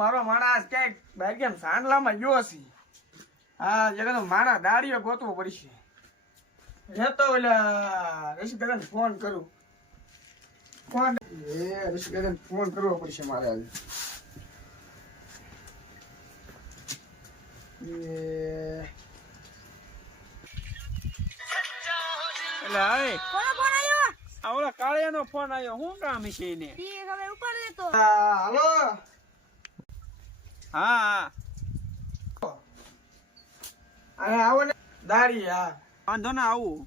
મારો માણસ ક્યાંક બહાર કેમ સાંડલામાં ગયો છે હા જગત માણા દાડીઓ ગોતવો પડશે. રહેતો એટલે ઋષિ ફોન કરું. ફોન એ ઋષિ ફોન કરવો પડશે મારે આજે. એટલે કોનો ફોન આવ્યો આ કાળિયાનો ફોન આવ્યો શું કામ છે એને? ઠીક હવે ઉપર લેતો. હાલો. હા. હા આવો ને. દાડી હા. વાંધો ના આવું.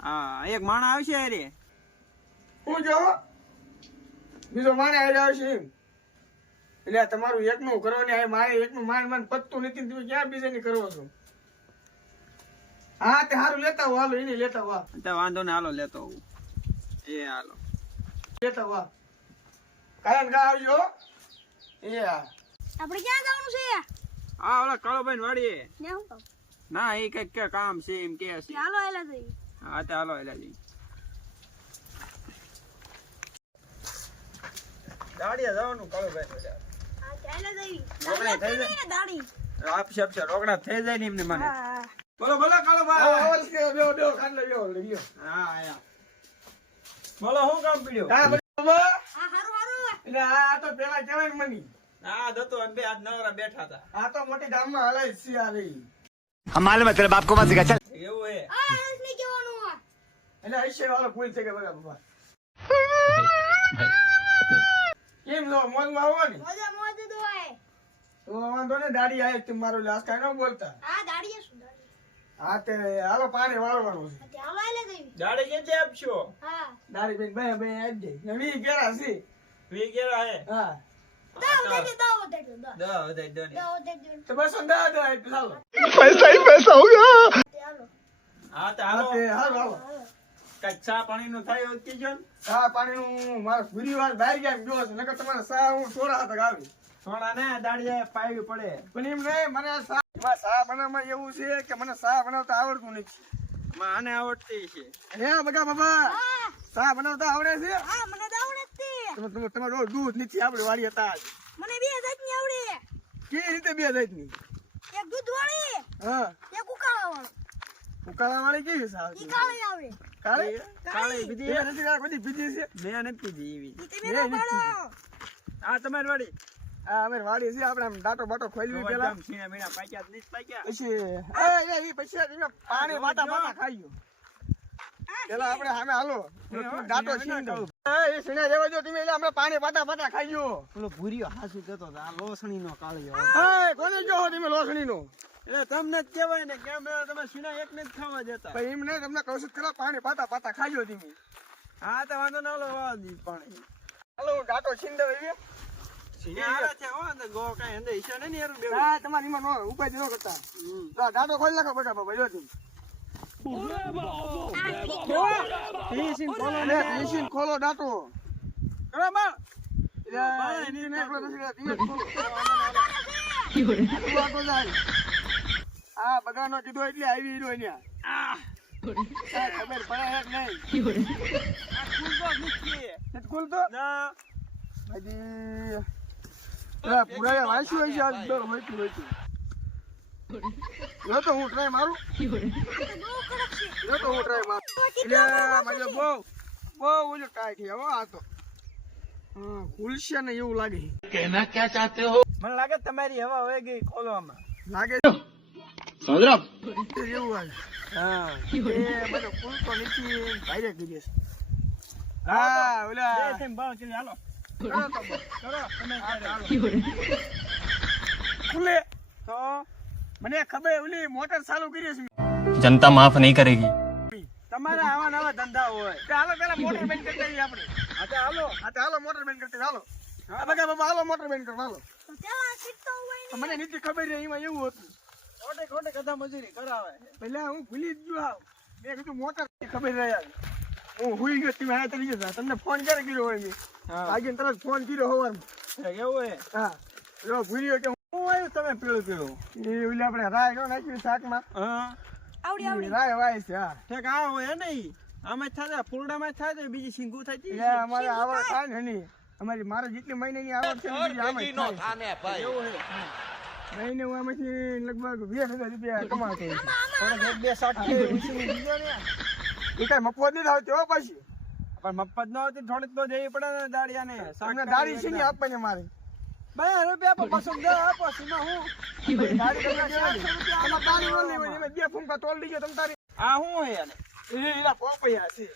હા એક માણા આવશે અરે હું જો? બીજો આવી આવશે એમ. એટલે તમારું એકનું કરો ને મારે એકનું માન માન પતતું નથી તમે ક્યાં બીજાની કરો છો? હા તે હારું લેતા હો હાલો એને લેતા તો વાંધો ને હાલો લેતો એ હાલો. લેતા વા કાયમ કા આવજો એ હા. આપણે ક્યાં જવાનું છે? આ ઓલા કાળોભાઈ વાડીએ. ને હું એ કંઈક કે કામ છે એમ કે છે. હાલો એલા જઈ હા તે હાલો એટલે જઈ દાડિયા જવાનું કાળોભાઈ હા ચાલે જઈ આપણે દાડી. આપશે આપશે રોકડા થઈ જાય ને એમને મને. બોલો બોલો આવો કાળોભાઈ આવો જ કે બેહો બેહો ખાટલો બેહો લ્યો હા આયા. બોલો શું કામ પીડ્યો? હા બોલો હા હારું હારું. એટલે આ તો પેલા કહેવાય મની. વાંધો ને દાડી આય તું મારો લાસ કાઈ બોલતા. હા તે હાલો પાણી વાળવાનું છે. આપશો દાડી બેન બે બે વી કેરા છે. વી કેરા હે? હા. પૈસા પૈસા હોગા હા તો હાલો. કચ્છા પાણી નું થાય ઓકેશન સા પાણી નું મારા ગુરીવાર બહાર ગયા ગયો છે નકર તમારે સા હું સોડા હાથ ગાવી સોડા ને દાડિયા પાવી પડે. પણ એમ નહીં મને સા માં સા બનાવમાં એવું છે કે મને સા બનાવતા આવડતું નથી. માં આને આવડતી છે. હે બગા બાબા. સા બનાવતા આવડે છે. હા મને જ તે તમે તમે તમારો દૂધ નથી આપણે વાળી હતા મને બે જાતની આવડે. કે રીતે બે જાતની? એક દૂધ વાળી હા. એક ઉકાળા વાળી. ઉકાળા વાળી કેવી સા ઈ કાળી આવે કાળી? કાળી. બીજી એ નથી આ બધી બીજી છે. મેં નથી પીધી એવી તમે પાડો. આ તમારી વાડી. આ અમે વાળી છે આપણે આમ ડાટો બાટો ખોલવી પેલા. મીણા પાક્યા જ નથી પાક્યા. પછી એ એ પછી પાણી વાટા વાટા ખાઈ પેલા આપણે સામે હાલો. ડાટો છીન દો એ એ સીણા જો તમે એટલે આપણે પાણી પાતા પાતા ખાઈ ગયો. પેલો ભૂરિયો હાસુ કહેતો હતો આ લોસણી નો કાળિયો. એ કોને જો તમે લોસણી નો એટલે તમને જ કહેવાય ને કેમ તમે તમે એક ને જ ખાવા જતા ભાઈ એમ નહીં તમને કહું છું કે પાણી પાતા પાતા ખાઈ તમે. હા તો વાંધો ના ઓલો વાવા પાણી. હાલો હું છીન દઉં એવી છીણા હારા છે હો અંદર ગો કાંઈ અંદર ઈચ્છા નહીં ને એરું બેવું હા તમારી ઉપાય કરતા. ડાટો ખોલી નાખો બેટા બાબા જો લે, મશીન ખોલો કીધો એટલે ખબર પડે નહીં ના હજી વાંચ્યું હોય છે જો તો હું ટ્રાય મારું. બહુ કડક છે જો તો હું ટ્રાય મારું એટલે મારે બહુ બહુ ઓલું ટાઈટ છે હો આ તો. હા ખુલશે ને એવું લાગે મને લાગે તમારી હવા વહી ગઈ ખોલવામાં. લાગે છે. એવું લાગે હા. એ બધો ખુલતો નથી ભાઈરે કરી છે. હા ઓલા. હાલો. કરો તમે હાલો. ચાલો. ખુલે. તો? મને ખબર ઓલી મોટર ચાલુ કરી છે. જનતા માફ નહીં કરેગી. તમારા આવા નવા ધંધા હોય. તો હાલો પેલા મોટર બંધ કરી દઈએ આપણે. હા હાલો. હા હાલો મોટર બંધ કરતી હાલો. હા બગા બાબા હાલો મોટર બંધ કરો હાલો. મને નીતિ ખબર છે એમાં એવું હતું. ખોટે ખોટે કદા મજૂરી કરાવે. પેલા હું ભૂલી જ ગયો મેં કીધું મોટર ખબર રહ્યા હું હુઈ ગયો તમે આ તરી ગયા તમને ફોન ક્યારે કર્યો હોય મેં? આગળ તરત ફોન કર્યો હોવાનું. એવું હોય? હા. ભૂલ્યો કે આવ્યું તમે પીળું પીળું એ ઓલી આપણે રાય નો નાખ્યું શાકમાં. હા. આવડી આવડી. રાય વાય છે હા. ઠેક આ હોય ને ઈ આમાં થાય ફૂલડામાં થાય બીજી સિંગુ થાય એ અમારે આવડે થાય. ને અમારી મારે જેટલી મહિનાની આવક છે બીજી બધી નો થાને ભાઈ. એવું છે મહિને હું આમાંથી લગભગ વીસ હજાર રૂપિયા કમાતો છું. બે એ કઈ મફત નહીં આવતી હો પછી. પણ મફત ન હોતી થોડીક તો દેવી પડે ને દાડિયાને દાઢી છે ને આપવાની મારે બે રૂપિયા આપો પસંદ દો હું? દાઢી તમને દેવાની. એમાં દાઢી ન લેવાની, એમાં બે ફૂંકા તોલ દીજો તમ તારી. આ શું છે યાર એના પોપૈયા છે.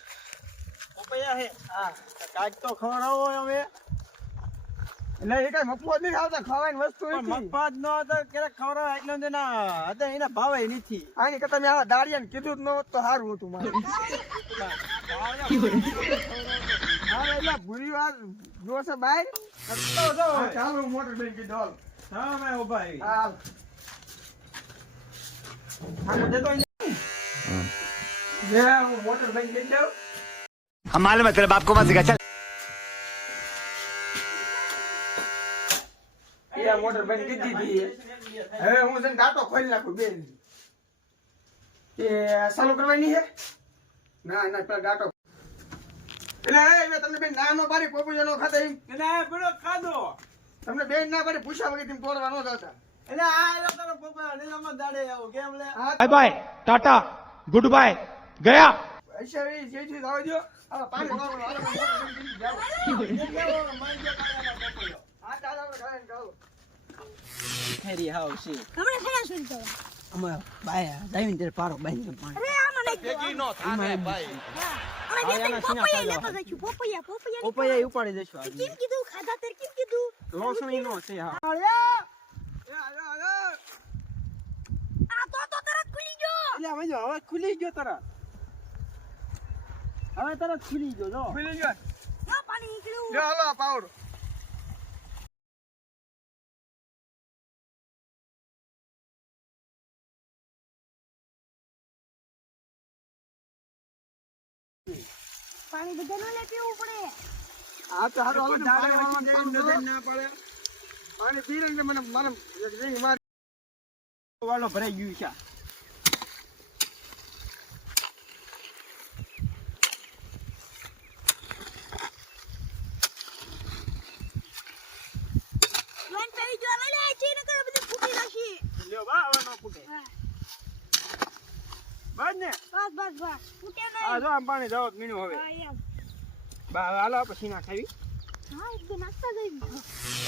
પપૈયા છે હા કાંઈક તો ખવડાવો હવે. એટલે એ કાંઈ મફત નથી આવતા ખાવાની વસ્તુ મફત ન હતો ક્યારેક ખવડાવો એટલે જ ના હતા એના ભાવે નથી. આની કરતા મેં આવા દાળિયા કીધું જ ન હોત તો સારું હતું મારે. હા એટલે ભૂરી વાત જોશે બહાર તો જો હા, હવે. ચાલો હું મોટર બેન કીધું હાલ. હા મેં ઉભા આવી હાલ આમ જતો અહીં. જે હું મોટર બેન લઈ જાઉં हम मालूम है तेरे बाप को मत सिखा चल એ મોટર બેન કીધી હતી હવે હું છે ને ગાટો ખોલી નાખું બેન એ ચાલુ કરવાની છે ના ના પેલા ગાટો એટલે તમને બેન ના નો પાડી પોપુજા નો ખાતા એમ. એટલે પેલો ખાધો. તમને બેન ના પાડી પૂછા વગર તેમ તોડવા નો જતા. એટલે આ એલો તારો પોપુજા નીલામાં દાડે આવો કેમ લે? Bye bye tata goodbye ગયા. પૈસા એ જે જે આવજો. આ પાણી લાવો આ દાડા આપણે ખાઈ ખેરી હાવ છે. હમણે ખાના છોડી દો અમાર બાય જાવીને તેર પારો બાઈ પાણી. નો થાને ભાઈ. સીના પપૈયા જઈશું પપૈયા પપૈયા પપૈયા ઉપાડી દેશું કેમ કીધું? ખાધા તેર કેમ કીધું? લોસણી નો છે હા. આયો એ આયો આયો આ તો તો તરત ખુલી ગયો. એટલે હવે જો હવે ખુલી ગયો તરત. હવે તરત ખુલી ગયો જો. ખુલી ગયો. પાણી નીકળ્યું. જો હાલો પાવડો. પાણી બધા લે પીવું પડે. આ તો હારો હાલો ના પડે. પાણી પી એટલે મને મને એક જઈ માર વાળો ભરાઈ ગયું છે. જોઈન ને કરે. બસ બસ. બસ આ જો આમ પાણી જાવ મીણું હવે. બા હાલો આપણે સીના ખાવી હા એકદમ નાસ્તા જઈ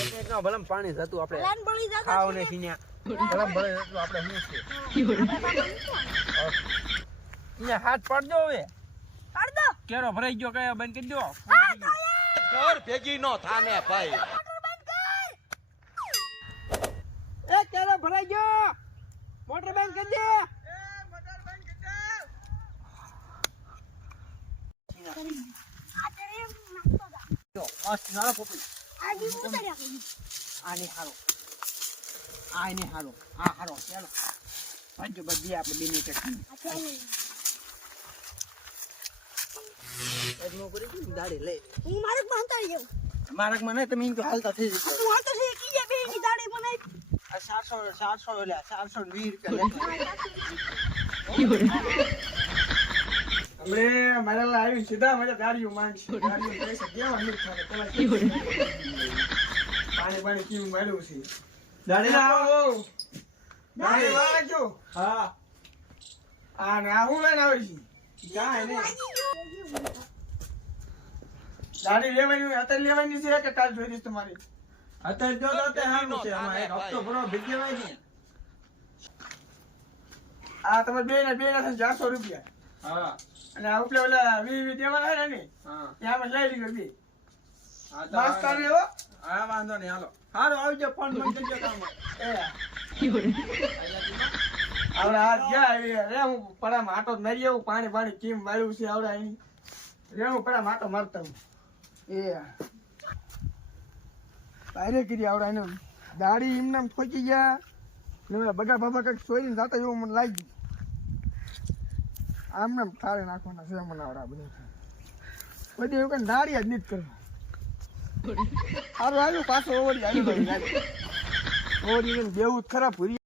એક એક ભલમ પાણી જતું આપણે. લાન બળી જાતા ખાવ ને સીન્યા ભલમ ભલે એટલું આપણે શું છે? અહીંયા હાથ પાડજો હવે. કેરો ભરાઈ ગયો કયો બંધ કરી દો. હા ઘર ભેગી નો થાને ભાઈ. મોટર બંધ કર. એ કેરો ભરાઈ ગયો. મોટર બંધ કરી દે આ તેરે નાસ્તો દા જો મસ્ત નાળો પોપડી આ જી ઉતર્યા કરી આને હારો. આ હારો. ચાલો. પાંચો બધી આપણે મારક બાંધતા જાઉં મારક મને તમે તો હાલતા થઈ જશે હું આ તો છે કીજે બે ની દાડે બનાવી આ ચારસો ચારસો એટલે ચારસો ને વીસ રૂપિયા લેતા હમણે મારા લા સીધા મારા દાડીઓ માંગશે દાડીઓ પૈસા દેવા નહીં પાણી પાણી કેવું મળ્યું છે. દાડી આવો દાડી વાળજો હા. આ ને આ હું લઈને આવી છે. કાંઈ નહીં. દાડી લેવાની અત્યારે લેવાની છે કે કાલ જોઈ દઈશ તમારી? અત્યારે જો તો તે સારું છે આમાં એક હપ્તો ભરો ભેગી હોય આ તમે બે ને બે ના ચારસો રૂપિયા. હા. અને આ ઉપલે ઓલા વી વી દેવાના છે ને ત્યાં અમે લઈ લીધો બી. હા હો. હા. વાંધો નહીં હાલો. હારું આવજો ફોન બંધ કરજો કામ આવડે હાથ ગયા આવી રે હું પડામાં આટો જ મારી આવું પાણી પાણી કેમ માર્યું છે આવડે અહીં રે હું પડામાં આટો મારતા હું એ. તારે કરી આવડે એને. દાડી એમને ઠોકી ગયા. બધા બાબા કંઈક સોઈને જાતા એવું મને લાગ્યું. આમ આમ ઠારે નાખવાના છે મનાવડા બધું. બધી એવું કઈ નાળી જ નથી કરવા સારું આવ્યું પાછું ઓવડી આવ્યું ઓવડી બેવું જ ખરાબ ભૂરી.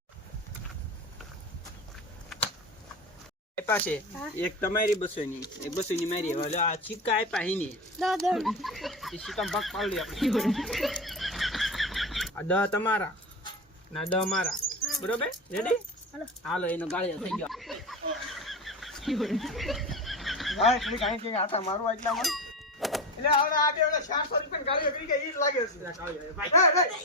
એક તમારી બસો ની એક બસો ની મારી હવે આ સિક્કા આપ્યા હી ની. દો દો સિક્કા ભાગ પાડી આપણે. આ દ તમારા ના દ મારા. બરોબર? રેડી હાલો. હાલો એનો ગાળિયો થઈ ગયો. હા એટલે કાંઈ કંઈક આટા મારવા એટલામાં એટલે હવે આ બે ચારસો રૂપિયા ગાડીઓ કરી ગયા ઈ જ લાગે છે. એ.